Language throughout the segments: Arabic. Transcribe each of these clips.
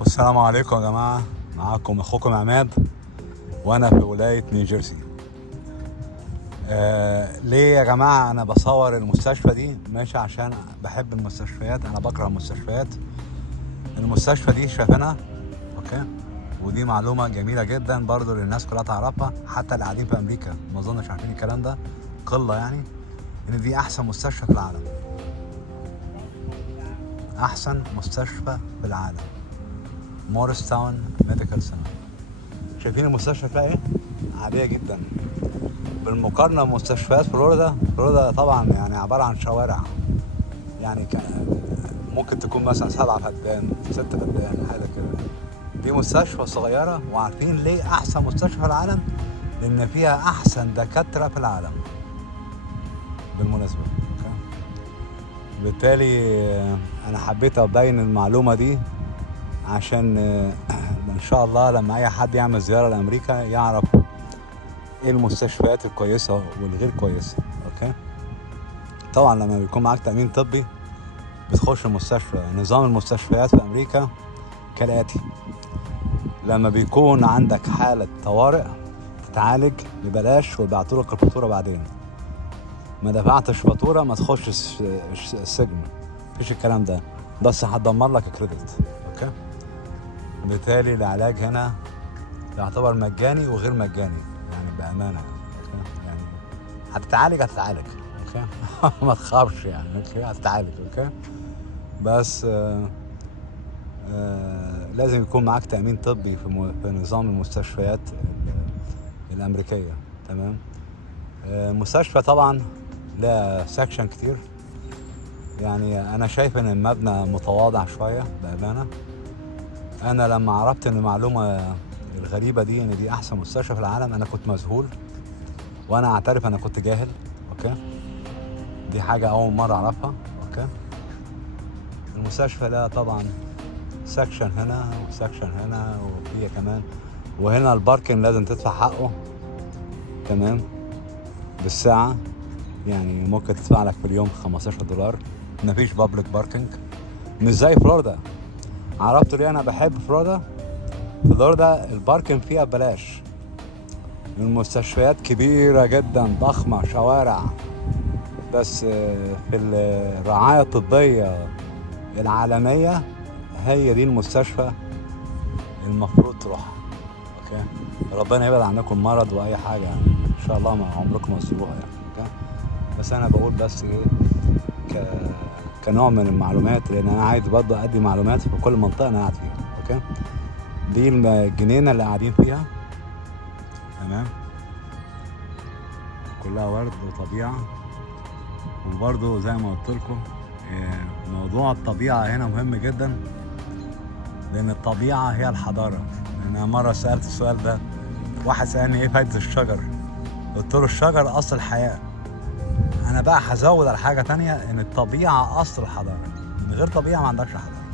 والسلام عليكم يا جماعة، معاكم أخوكم عماد وأنا في ولاية نيوجيرسي. ليه يا جماعة أنا بصور المستشفى دي؟ ماشي، عشان بحب المستشفيات، أنا بكره المستشفيات. المستشفى دي شايفينها؟ أوكي، ودي معلومة جميلة جدا برضو للناس كلها تعرفها، حتى اللي قاعدين في أمريكا ما أظنش عارفين الكلام ده، قلة يعني. إن دي أحسن مستشفى في العالم، أحسن مستشفى في العالم، مورستاون ميديكال سنتر. شايفين المستشفى فيها إيه؟ عادية جدا بالمقارنة بمستشفيات فلوريدا طبعا يعني عبارة عن شوارع، يعني ممكن تكون مثلا 7 فدان 6 فدان حاجة كده. دي مستشفى صغيرة، وعارفين ليه أحسن مستشفى في العالم؟ لأن فيها أحسن دكاترة في العالم بالمناسبة. بالتالي أنا حبيت أبين المعلومة دي عشان إن شاء الله لما أي حد يعمل زيارة لأمريكا يعرف إيه المستشفيات الكويسة والغير كويسة. أوكي، طبعا لما بيكون معاك تأمين طبي بتخش المستشفى. نظام المستشفيات في أمريكا كالآتي: لما بيكون عندك حالة طوارئ تتعالج ببلاش وبيعطولك الفاتورة بعدين. ما دفعتش فاتورة ما تخش السجن، مفيش الكلام ده، بس هتدمر لك كريدت. اوكي، بالتالي العلاج هنا يعتبر مجاني وغير مجاني، يعني بأمانة. اوكي، يعني هتتعالج. اوكي ما تخافش يعني. اوكي، هتتعالج. اوكي، بس لازم يكون معاك تأمين طبي في نظام المستشفيات الأمريكية. تمام. المستشفى طبعا لها سكشن كتير، يعني أنا شايف إن المبنى متواضع شوية بأمانة. أنا لما عرفت إن المعلومة الغريبة دي إن دي أحسن مستشفى في العالم أنا كنت مذهول، وأنا أعترف أنا كنت جاهل. أوكي، دي حاجة أول مرة أعرفها. أوكي، المستشفى لها طبعا سكشن هنا وسكشن هنا وفيها كمان، وهنا الباركن لازم تدفع حقه. تمام، بالساعة، يعني ممكن تدفع لك في اليوم $15. مفيش بابليك باركنج، مش زي فلوريدا. عرفت ليه انا بحب فلوريدا؟ فلوريدا الباركنج فيها ببلاش، المستشفيات كبيرة جدا ضخمة، شوارع، بس في الرعاية الطبية العالمية هي دي المستشفى المفروض تروح. اوكي، ربنا يبعد عنكم مرض واي حاجة يعني. ان شاء الله ما عمركم ما تزوروها يعني. اوكي، بس انا بقول بس ايه كنوع من المعلومات، لان انا عايز برضه ادي معلومات في كل منطقة انا قاعد فيها. اوكي، دي الجنينة اللي قاعدين فيها. تمام، كلها ورد وطبيعة. وبرضه زي ما قلت لكم موضوع الطبيعة هنا مهم جدا، لأن الطبيعة هي الحضارة. أنا مرة سألت السؤال ده، واحد سألني إيه فايدة الشجر؟ قلت له الشجر أصل الحياة. أنا بقى هزود على حاجة تانية، إن الطبيعة أصل الحضارة. من غير طبيعة ما عندكش حضارة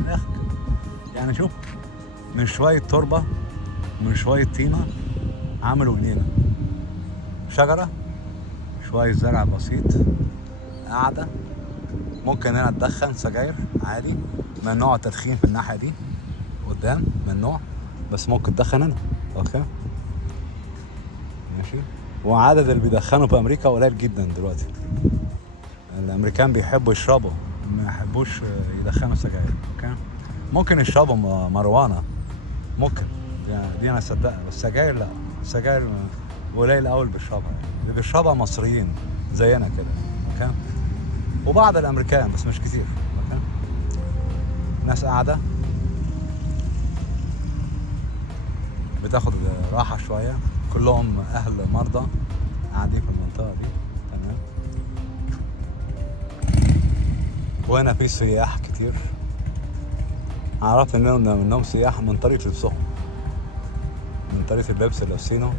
من الآخر. يعني شوف، من شوية تربة من شوية طينة عملوا إيدينا شجرة، شوية زرع بسيط، قاعدة. ممكن هنا تدخن سجاير عادي، ممنوع التدخين في الناحية دي قدام، ممنوع، بس ممكن تدخن هنا. اوكي، ماشي. وعدد اللي بيدخنوا في امريكا قليل جدا دلوقتي. الامريكان بيحبوا يشربوا، ما يحبوش يدخنوا سجاير. اوكي، ممكن يشربوا مروانة، ممكن دي انا اصدقها، بس سجاير لا. سجاير قليل قوي اللي بيشربها، يعني اللي بيشربها مصريين زينا كده. اوكي، وبعض الامريكان بس مش كتير. اوكي، ناس قاعدة بتاخد راحة شوية، كلهم اهل مرضى قاعدين في المنطقة دي. تمام، وهنا في سياح كتير. عرفت انهم سياح من طريقة لبسهم، من طريقة اللبس اللي لابسينه.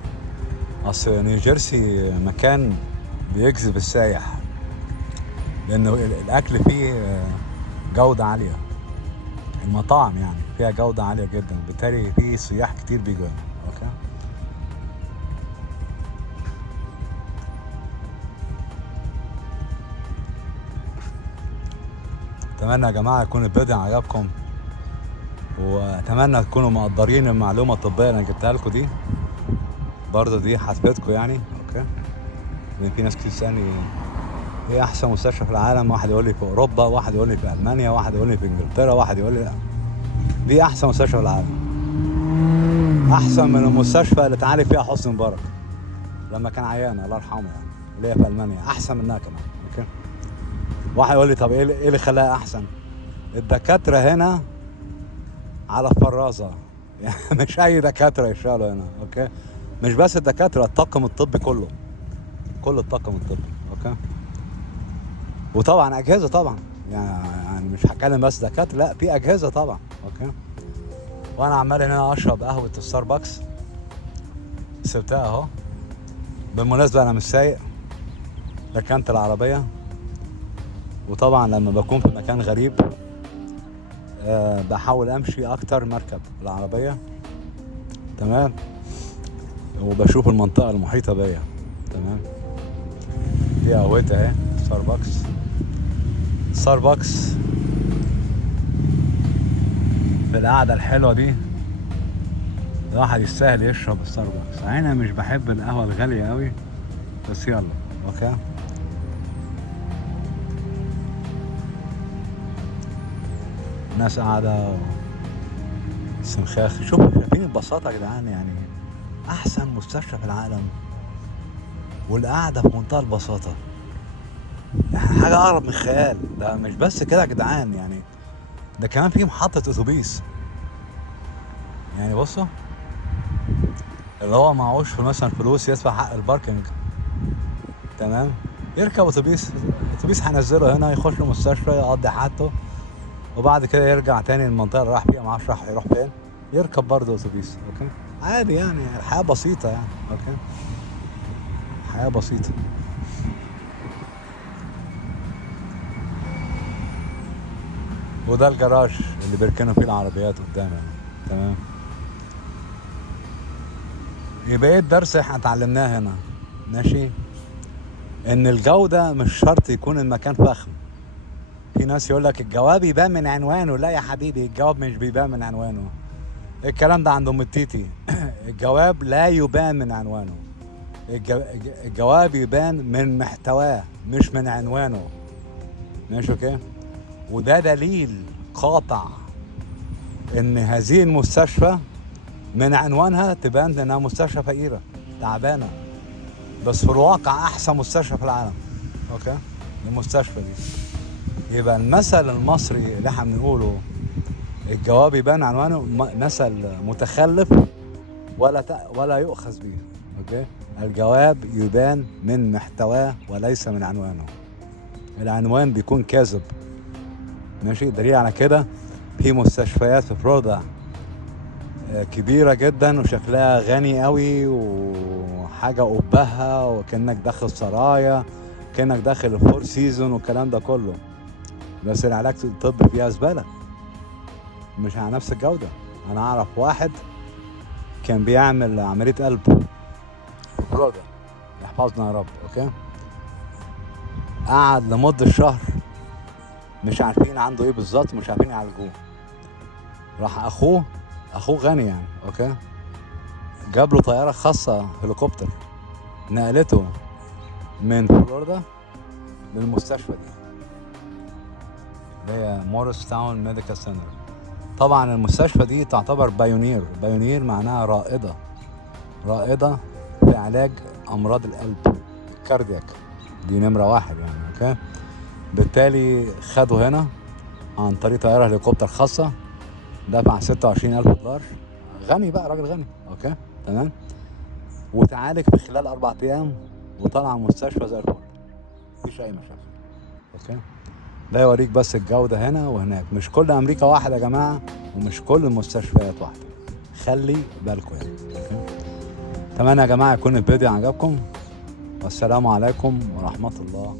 اصل نيوجيرسي مكان بيجذب السايح، لانه الاكل فيه جودة عالية، المطاعم يعني فيها جودة عالية جدا، بالتالي في سياح كتير بيجوا. اوكي، اتمنى يا جماعة يكون الفيديو عجبكم، واتمنى تكونوا مقدرين المعلومه الطبيه اللي انا جبتها لكم دي، برضه دي هتفيدكم يعني. اوكي، لان في ناس كتير تسالني ايه احسن مستشفى في العالم، واحد يقول لي في اوروبا، واحد يقول لي في المانيا، واحد يقول لي في انجلترا، واحد يقول لي لا. دي احسن مستشفى في العالم، احسن من المستشفى اللي اتعالج فيها حسني مبارك لما كان عيان الله يرحمه يعني، اللي هي في المانيا، احسن منها كمان. اوكي، واحد يقول لي طب ايه اللي خلاها احسن؟ الدكاتره هنا على الفرازه يعني مش اي دكاتره يشتغلوا هنا. اوكي، مش بس الدكاتره، الطاقم الطبي كله، كل الطاقم الطبي. اوكي، وطبعا اجهزه طبعا، يعني مش هتكلم بس دكاتره، لا في اجهزه طبعا. اوكي، وانا عمال هنا اشرب قهوه الستاربكس، سبتها اهو. بالمناسبه انا مش سايق، ركنت العربيه، وطبعا لما بكون في مكان غريب بحاول امشي اكتر مركب العربيه، تمام، وبشوف المنطقه المحيطه بيا. تمام، دي قهوتي اهي، ستاربكس. في القعده الحلوه دي الواحد يستاهل يشرب ستاربكس. انا مش بحب القهوه الغاليه قوي، بس يلا. اوكي، الناس قاعده سمخاخ. شوفوا، شايفين البساطه يا جدعان؟ يعني احسن مستشفى في العالم والقعده في منتهى البساطه، حاجه اقرب من الخيال. ده مش بس كده يا جدعان، يعني ده كمان في محطه اتوبيس. يعني بصوا، اللي هو معهوش مثلا فلوس يدفع حق الباركنج، تمام، يركب اتوبيس هينزله هنا، يخش المستشفى، يقضي حاجته، وبعد كده يرجع تاني المنطقه اللي راح فيها، معرفش راح يروح فين، يركب برضه اتوبيس. اوكي، عادي يعني، الحياه بسيطه يعني. اوكي، حياه بسيطه. وده الجراج اللي بيركنوا فيه العربيات قدامنا. تمام، يبقى ايه الدرس احنا اتعلمناه هنا؟ ماشي، ان الجودة مش شرط يكون المكان فخم. في ناس يقول لك الجواب يبان من عنوانه. لا يا حبيبي، الجواب مش بيبان من عنوانه. الكلام ده عند ام التيتي الجواب لا يبان من عنوانه، الجواب يبان من محتواه مش من عنوانه. ماشي، اوكي، وده دليل قاطع ان هذه المستشفى من عنوانها تبان انها مستشفى فقيرة تعبانة، بس في الواقع احسن مستشفى في العالم. اوكي، المستشفى دي. يبقى المثل المصري اللي احنا بنقوله الجواب يبان عنوانه مثل متخلف ولا يؤخذ به. اوكي، الجواب يبان من محتواه وليس من عنوانه. العنوان بيكون كاذب. ماشي، دليل على كده في مستشفيات في فلوريدا كبيرة جدا وشكلها غني قوي وحاجة قبها وكأنك داخل سرايا، كأنك داخل الفور سيزون والكلام ده كله، بس العلاج الطبي فيها زبالة، مش على نفس الجودة. أنا أعرف واحد كان بيعمل عملية قلب في فلوريدا، يحفظنا يا رب. أوكي، قعد لمدة شهر مش عارفين عنده إيه بالظبط، مش عارفين يعالجوه. راح أخوه غني يعني، أوكي، جاب له طيارة خاصة هليكوبتر نقلته من فلوريدا للمستشفى دي اللي هي موريس تاون ميديكال سنتر. طبعا المستشفى دي تعتبر بايونير معناها رائدة في علاج أمراض القلب، الكاردياك، دي نمرة 1 يعني. أوكي، بالتالي خدوا هنا عن طريق طيارة هليكوبتر خاصة، دفع $26,000. غني بقى، راجل غني. اوكي، تمام، وتعالج في خلال 4 أيام وطلع مستشفى زي الفل، مفيش اي مشاكل. اوكي، ده يوريك بس الجودة هنا وهناك. مش كل امريكا واحدة يا جماعة، ومش كل المستشفيات واحدة، خلي بالكم يعني. اوكي، اتمنى يا جماعة يكون الفيديو عجبكم، والسلام عليكم ورحمة الله.